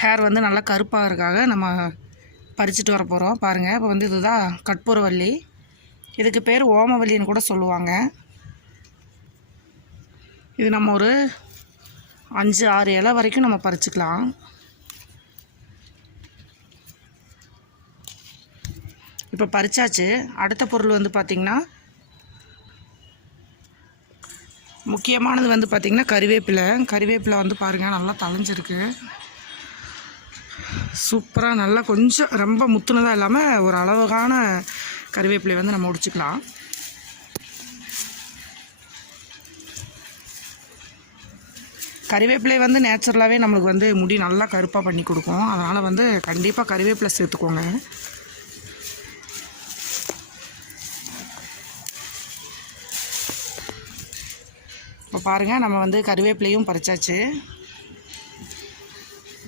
Hair வந்து நல்லா கருப்பாகிறதுக்காக நம்ம பறிச்சுட்டு வர போகிறோம். பாருங்கள், இப்போ வந்து இதுதான் கற்பூரவள்ளி. இதுக்கு பேர் ஓமவல்லின்னு கூட சொல்லுவாங்க. இது நம்ம ஒரு 5-6 இலை வரைக்கும் நம்ம பறிச்சுக்கலாம். இப்போ பறிச்சாச்சு. அடுத்த பொருள் வந்து பார்த்திங்கன்னா, முக்கியமானது வந்து பார்த்திங்கன்னா கறிவேப்பிலை வந்து பாருங்கள் நல்லா தளைஞ்சிருக்கு. சூப்பராக நல்லா கொஞ்சம் ரொம்ப முத்துனதாக இல்லாமல் ஒரு அளவுக்கான கறிவேப்பிலை வந்து நம்ம உடிச்சிக்கலாம். கறிவேப்பிலை வந்து நேச்சுரலாகவே நம்மளுக்கு வந்து முடி நல்லா கருப்பாக பண்ணி கொடுக்கும். அதனால் வந்து கண்டிப்பாக கறிவேப்பிலை சேர்த்துக்கோங்க. இப்போ பாருங்கள், நம்ம வந்து கறிவேப்பிலையும் பறிச்சாச்சு.